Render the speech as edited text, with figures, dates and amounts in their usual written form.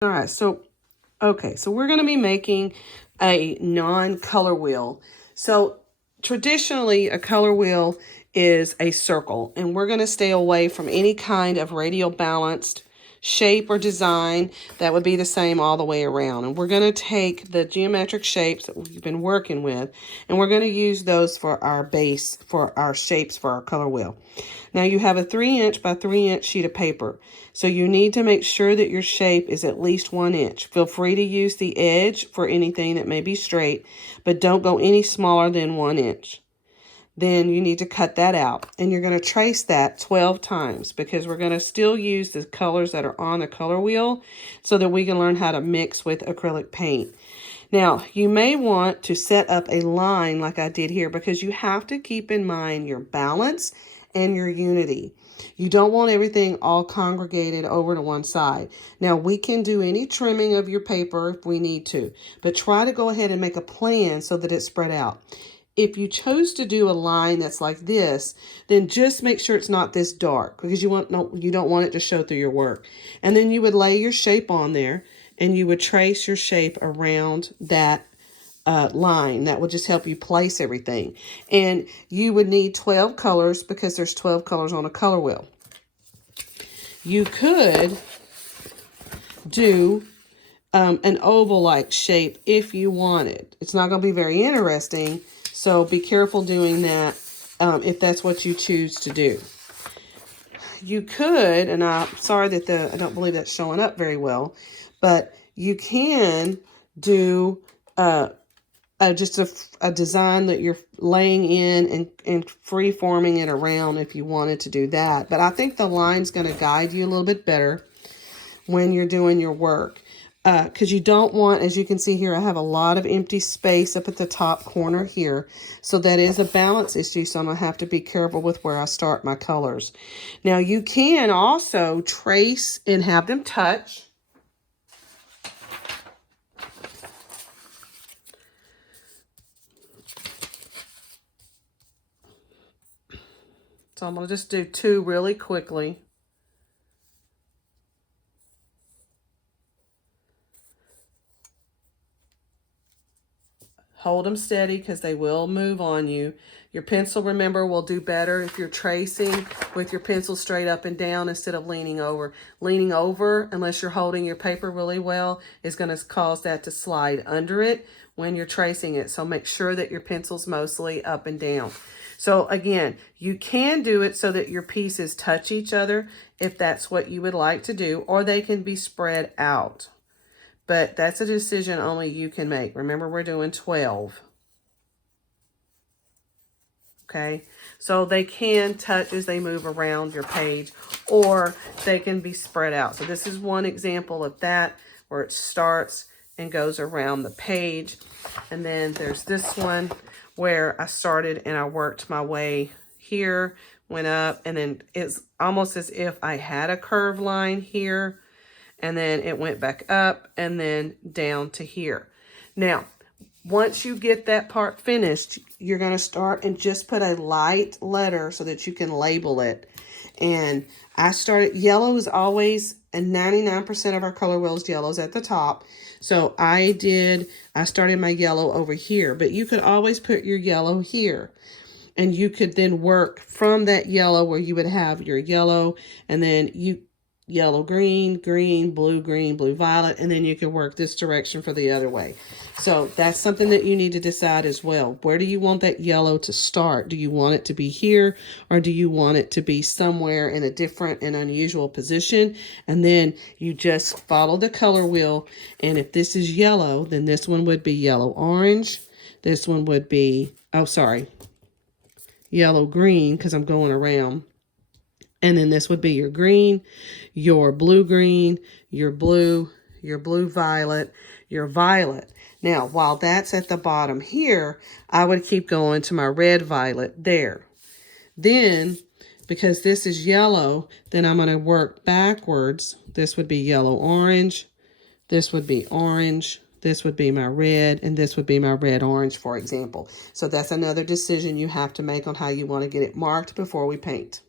All right, so, okay, so we're going to be making a non-color wheel. So traditionally, a color wheel is a circle, and we're going to stay away from any kind of radial balanced shape or design that would be the same all the way around. And we're going to take the geometric shapes that we've been working with, and we're going to use those for our base, for our shapes for our color wheel. Now you have a 3" by 3" sheet of paper. So you need to make sure that your shape is at least 1 inch. Feel free to use the edge for anything that may be straight, but don't go any smaller than 1 inch. Then you need to cut that out, and you're going to trace that 12 times because we're going to still use the colors that are on the color wheel so that we can learn how to mix with acrylic paint. Now, you may want to set up a line like I did here because you have to keep in mind your balance and your unity. You don't want everything all congregated over to one side. Now, we can do any trimming of your paper if we need to, but try to go ahead and make a plan so that it's spread out. If you chose to do a line that's like this, then just make sure it's not this dark because you don't want it to show through your work. And then you would lay your shape on there and you would trace your shape around that line. That will just help you place everything. And you would need 12 colors because there's 12 colors on a color wheel. You could do an oval-like shape if you wanted. It's not going to be very interesting, so be careful doing that if that's what you choose to do. You could, and I'm sorry that I don't believe that's showing up very well, but you can do just a design that you're laying in and free forming it around if you wanted to do that. But I think the line's going to guide you a little bit better when you're doing your work. Because you don't want, as you can see here, I have a lot of empty space up at the top corner here. So that is a balance issue, so I'm going to have to be careful with where I start my colors. Now, you can also trace and have them touch. So I'm going to just do 2 really quickly. Hold them steady because they will move on you. Your pencil, remember, will do better if you're tracing with your pencil straight up and down instead of leaning over. Leaning over, unless you're holding your paper really well, is going to cause that to slide under it when you're tracing it. So make sure that your pencil's mostly up and down. So again, you can do it so that your pieces touch each other if that's what you would like to do, or they can be spread out. But that's a decision only you can make. Remember, we're doing 12. Okay, so they can touch as they move around your page, or they can be spread out. So this is one example of that, where it starts and goes around the page. And then there's this one where I started and I worked my way here, went up, and then it's almost as if I had a curved line here, and then it went back up and then down to here. Now, once you get that part finished, you're going to start and just put a light letter so that you can label it. And I started, yellow is always, and 99% of our color wheels, yellow's at the top. So I started my yellow over here, but you could always put your yellow here. And you could then work from that yellow where you would have your yellow, and then yellow, green, green, blue, violet, and then you can work this direction for the other way. So that's something that you need to decide as well. Where do you want that yellow to start? Do you want it to be here, or do you want it to be somewhere in a different and unusual position? And then you just follow the color wheel, and if this is yellow, then this one would be yellow orange. This one would be, yellow green, because I'm going around. And then this would be your green, your blue green, your blue violet, your violet. Now, while that's at the bottom here, I would keep going to my red violet there. Then, because this is yellow, then I'm going to work backwards. This would be yellow orange. This would be orange. This would be my red, and this would be my red orange, for example. So that's another decision you have to make on how you want to get it marked before we paint.